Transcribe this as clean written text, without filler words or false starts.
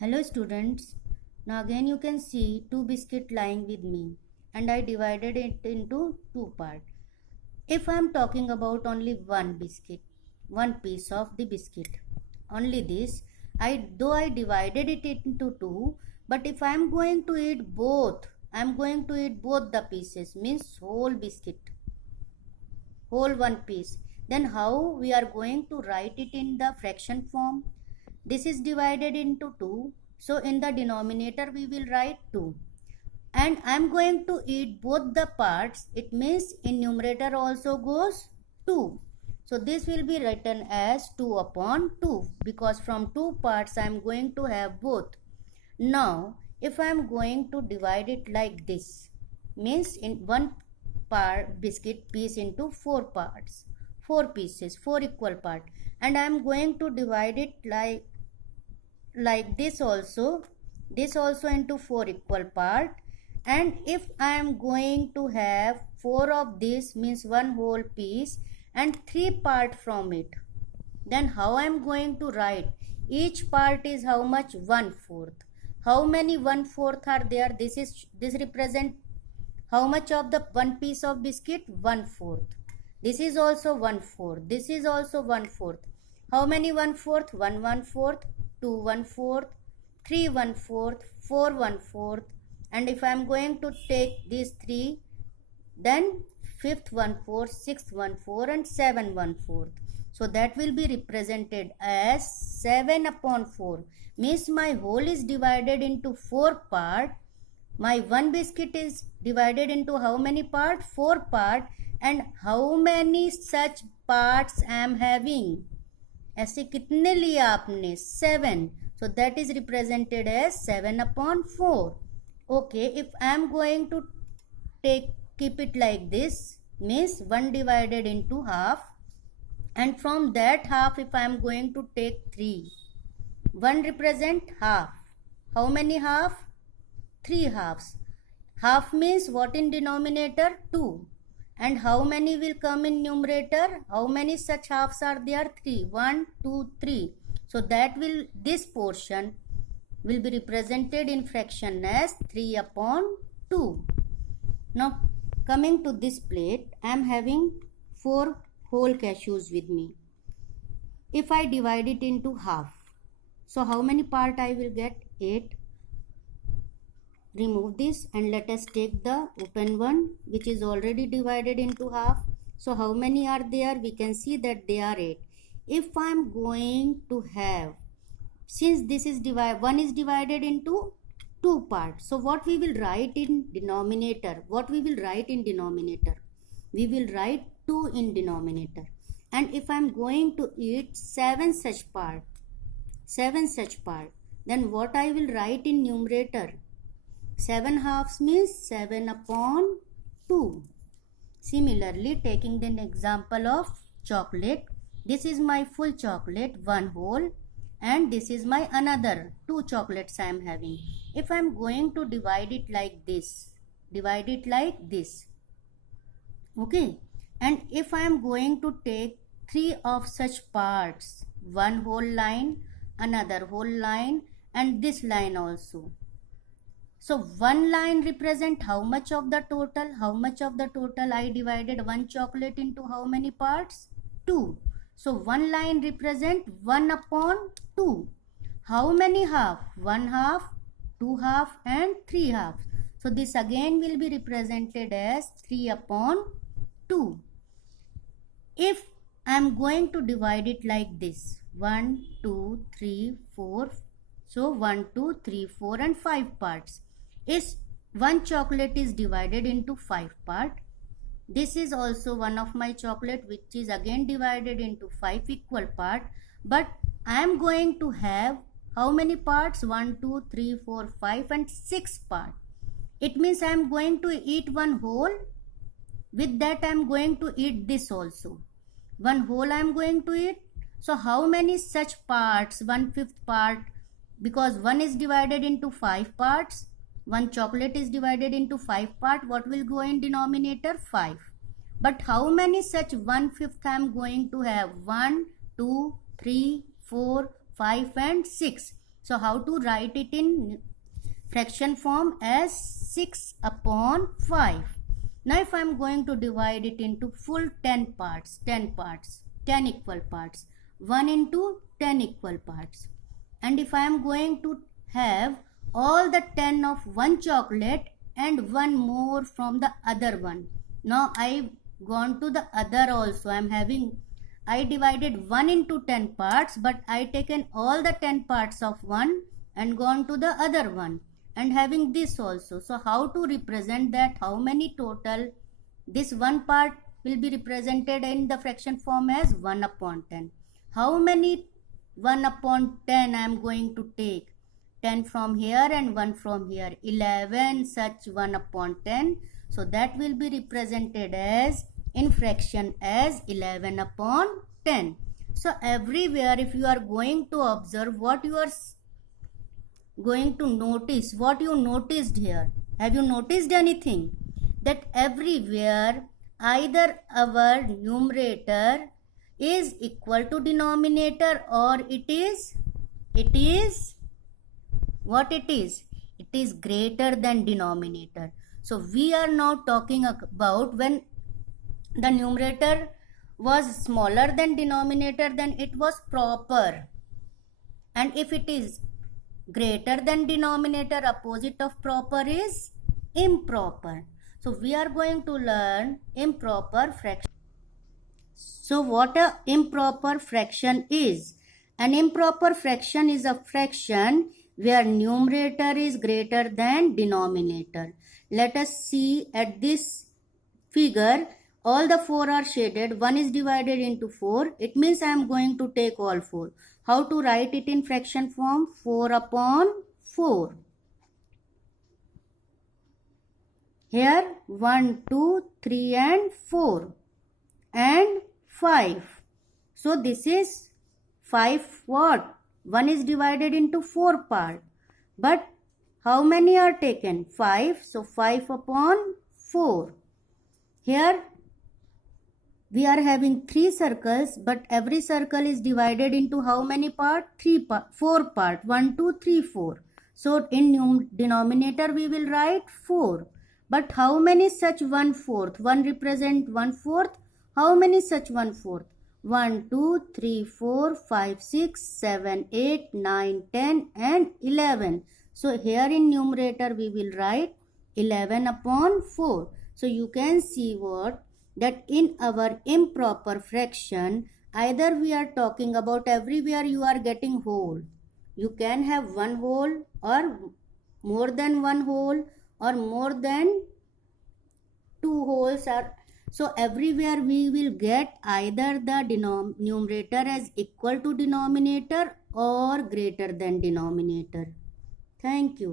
Hello students, now again you can see two biscuit lying with me and I divided it into two parts. If I am talking about only one biscuit, one piece of the biscuit, only this, though I divided it into two, but if I am going to eat both, I am going to eat both the pieces, means whole biscuit, whole one piece. Then how we are going to write it in the fraction form? This is divided into 2. So in the denominator we will write 2. And I am going to eat both the parts. It means in numerator also goes 2. So this will be written as 2 upon 2 because from two parts I am going to have both. Now if I am going to divide it like this, means in one part biscuit piece into four parts, four pieces, four equal part, and I am going to divide it like this also into four equal part. And if I am going to have four of this, means one whole piece and three part from it, then how I am going to write? Each part is how much? 1/4. How many 1/4 are there? This represent how much of the one piece of biscuit? 1/4. This is also 1/4. This is also 1/4. How many 1/4? 1 1/4, 2 1/4, 3 1/4, 4 1/4. And if I am going to take these three, then 5th 1/4, 6th 1/4 and 7 1/4. So that will be represented as 7 upon 4. Means my whole is divided into 4 part. My one biscuit is divided into how many part? 4 part. And how many such parts I am having? ऐसे कितने लिए आपने? 7. So that is represented as 7 upon 4. Okay, if I am going to keep it like this, means 1 divided into half, and from that half if I am going to take 3, 1 represent half. How many half? 3 halves. Half means what in denominator? 2. And how many will come in numerator? How many such halves are there? 3. 1, 2, 3. So this portion will be represented in fraction as 3 upon 2. Now coming to this plate, I am having 4 whole cashews with me. If I divide it into half, so how many part I will get? 8. Remove this and let us take the open one which is already divided into half. So how many are there? We can see that they are 8. If I am going to have, since this is one is divided into 2 parts, so what we will write in denominator? What we will write in denominator? We will write 2 in denominator. And if I am going to eat 7 such part, then what I will write in numerator? 7 halves means 7 upon 2. Similarly, taking the example of chocolate, this is my full chocolate, one whole, and this is my another 2 chocolates I am having. If I am going to divide it like this, okay, and if I am going to take 3 of such parts, one whole line, another whole line, and this line also. So one line represent how much of the total? How much of the total? I divided one chocolate into how many parts? 2. So one line represent 1 upon 2. How many half? 1 half, 2 half and 3 half. So this again will be represented as 3 upon 2. If I am going to divide it like this, 1, 2, 3, 4. So 1, 2, 3, 4 and 5 parts. Is one chocolate is divided into 5 part. This is also one of my chocolate which is again divided into 5 equal part. But I am going to have how many parts? 1, 2, 3, 4, 5 and 6 part. It means I am going to eat one whole. With that I am going to eat this also. One whole I am going to eat. So how many such parts? 1/5 part, because 1 is divided into 5 parts. One chocolate is divided into 5 part. What will go in denominator? 5. But how many such 1/5 I am going to have? 1, 2, 3, 4, 5 and 6. So how to write it in fraction form? As 6 upon 5. Now if I am going to divide it into full 10 parts, 10 equal parts, 1 into 10 equal parts. And if I am going to have all the 10 of one chocolate and one more from the other one. Now I gone to the other also. I divided 1 into 10 parts, but I taken all the 10 parts of one and gone to the other one and having this also. So how to represent that? How many total? This one part will be represented in the fraction form as 1 upon 10. How many 1 upon 10 I am going to take? 10 from here and 1 from here. 11 such 1 upon 10. So that will be represented as in fraction as 11 upon 10. So everywhere if you are going to observe what you are going to notice, what you noticed here. Have you noticed anything? That everywhere either our numerator is equal to denominator or it is what it is? It is greater than denominator. So we are now talking about when the numerator was smaller than denominator, then it was proper. And if it is greater than denominator, opposite of proper is improper. So we are going to learn improper fraction. So what a improper fraction is? An improper fraction is a fraction where numerator is greater than denominator. Let us see at this figure. All the 4 are shaded. 1 is divided into 4. It means I am going to take all 4. How to write it in fraction form? 4 upon 4. Here 1, 2, 3 and 4 and 5. So this is 5 what? 1 is divided into 4 part. But how many are taken? 5. So 5 upon 4. Here we are having 3 circles, but every circle is divided into how many part? 4 part. 1, 2, 3, 4. So in denominator we will write 4. But how many such 1/4? 1 represent 1/4. How many such 1/4? 1, 2, 3, 4, 5, 6, 7, 8, 9, 10 and 11. So here in numerator we will write 11 upon 4. So you can see what? That in our improper fraction, either we are talking about everywhere you are getting whole. You can have one whole or more than one whole or more than 2 wholes. So everywhere we will get either the numerator as equal to denominator or greater than denominator. Thank you.